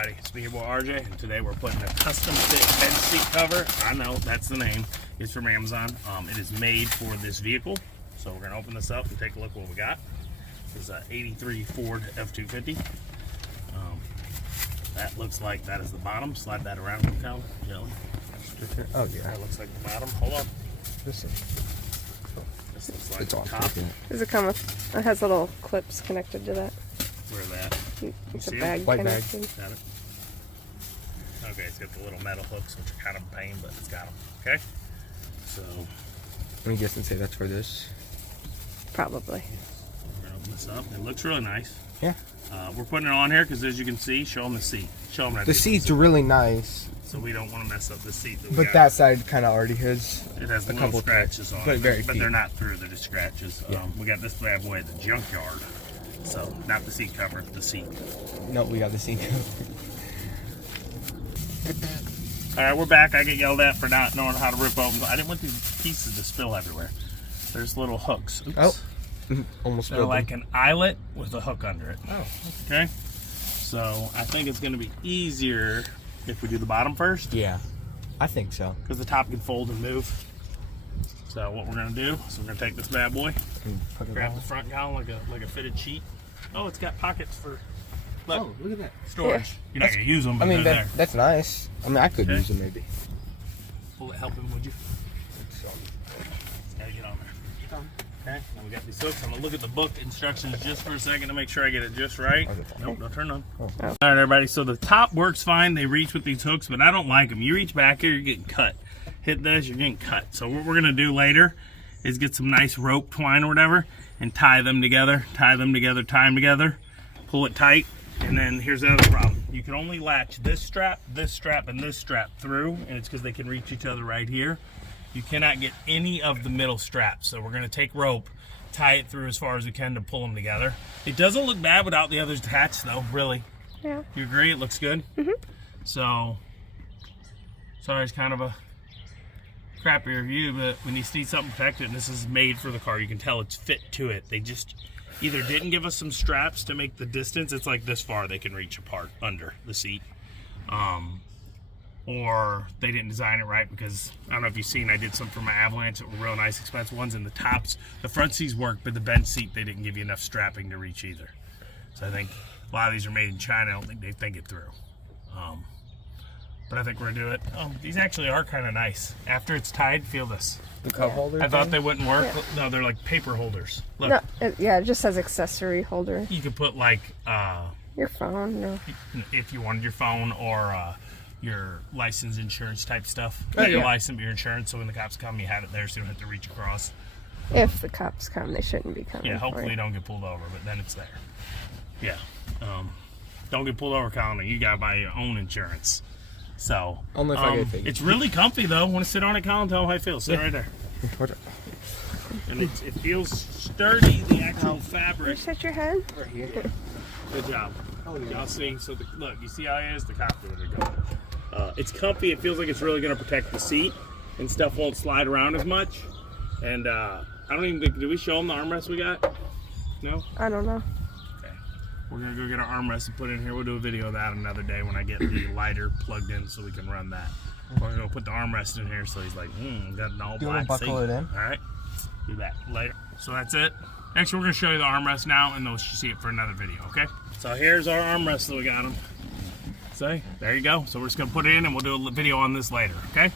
It's me, your boy RJ, and today we're putting a custom fit bench seat cover. I know, that's the name. It's from Amazon. It is made for this vehicle. So we're gonna open this up and take a look what we got. This is a 83 Ford F250. That looks like that is the bottom. Slide that around, Collin, gently. Oh yeah. That looks like the bottom. Hold on. This This looks like it's the all top. Does it come with? It has little clips connected to that. Where that? It's see a it? bag White bag. connected. Got it. Okay, it's got the little metal hooks, which are kind of a pain, but it's got them. Okay. So Let me guess and say that's for this. Probably. we're gonna open this up. It looks really nice. Yeah. We're putting it on here because, as you can see, show them the seat. Show them that. The seats are really nice, So we don't want to mess up the seat. That we but got. that side kind of already has. It has a little couple scratches on but it, very but few. they're not through. They're just scratches. Yeah. We got this bad boy at the junkyard. So not the seat cover, the seat. No, we got the seat. All right, we're back. I get yelled at for not knowing how to rip open. I didn't want these pieces to spill everywhere. There's little hooks. Oops. Oh, almost. They're like an eyelet with a hook under it. Oh. Okay. So I think it's going to be easier if we do the bottom first, Yeah, I think so. because the top can fold and move. So what we're going to do is we're going to take this bad boy, Put it grab on. the front column like a fitted sheet. Oh, it's got pockets for Oh, look at that. storage. You're not going to use them, but I mean, they're there. that's nice. I mean, I could Okay. use them maybe. Will it help him? Would you? Gotta get on there. Okay, now we got these hooks. I'm gonna look at the book instructions just for a second to make sure I get it just right. Nope, don't turn on. Oh. All right, everybody. So the top works fine. They reach with these hooks, but I don't like them. You reach back here, you're getting cut. Hit this, you're getting cut. So what we're gonna do later is get some nice rope twine or whatever and tie them together, tie them together, pull it tight. And then here's the other problem. You can only latch this strap, and this strap through, and it's because they can reach each other right here. You cannot get any of the middle straps. So we're gonna take rope, tie it through as far as we can to pull them together. It doesn't look bad without the others attached though, really. Yeah. You agree? It looks good? Mhm. So, sorry, it's kind of a crappy review, but we need something protected, and this is made for the car. You can tell it's fit to it. They just either didn't give us some straps to make the distance. It's like this far they can reach apart under the seat. Or they didn't design it right, because I don't know if you've seen, I did some for my Avalanche that were real nice, expensive ones, and the tops, the front seats work, but the bench seat, they didn't give you enough strapping to reach either. So I think a lot of these are made in China. I don't think they think it through. But I think we're gonna do it. These actually are kind of nice. After it's tied, feel this. The cup holder. I thought they wouldn't work. Yeah. No, they're like paper holders. Look, No, it just says accessory holder. you could put like, Your phone. No. if you wanted your phone or your license, insurance type stuff. Oh, Not your yeah. license, but your insurance. So when the cops come, you have it there, so you don't have to reach across. If the cops come, they shouldn't be coming. Yeah, for hopefully you you. don't get pulled over, but then it's there. Yeah. Don't get pulled over, Collin. You gotta buy your own insurance. So Only if I get tickets. it's really comfy though. Want to sit on it, Collin? Tell them how I feel. Sit right there. What? And it feels sturdy. The actual You fabric. set your head. Right here. Good job. Oh, yeah. Y'all see? So look, you see how it is? The cop doing it going. It's comfy. It feels like it's really going to protect the seat, and stuff won't slide around as much. And I don't even think, did we show them the armrest we got? No? I don't know. Okay. We're going to go get our armrest and put it in here. We'll do a video of that another day when I get the lighter plugged in so we can run that. We're going to put the armrest in here so he's like, got an all You wanna black seat. buckle it in? All right. Do that later. So that's it. Actually, we're going to show you the armrest now, and then we'll see it for another video, okay? So here's our armrest that we got them. So there you go. So we're just going to put it in, and we'll do a video on this later, okay?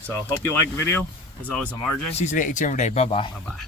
So hope you liked the video. As always, I'm RJ. See you today, each and every day. Bye bye. Bye-bye.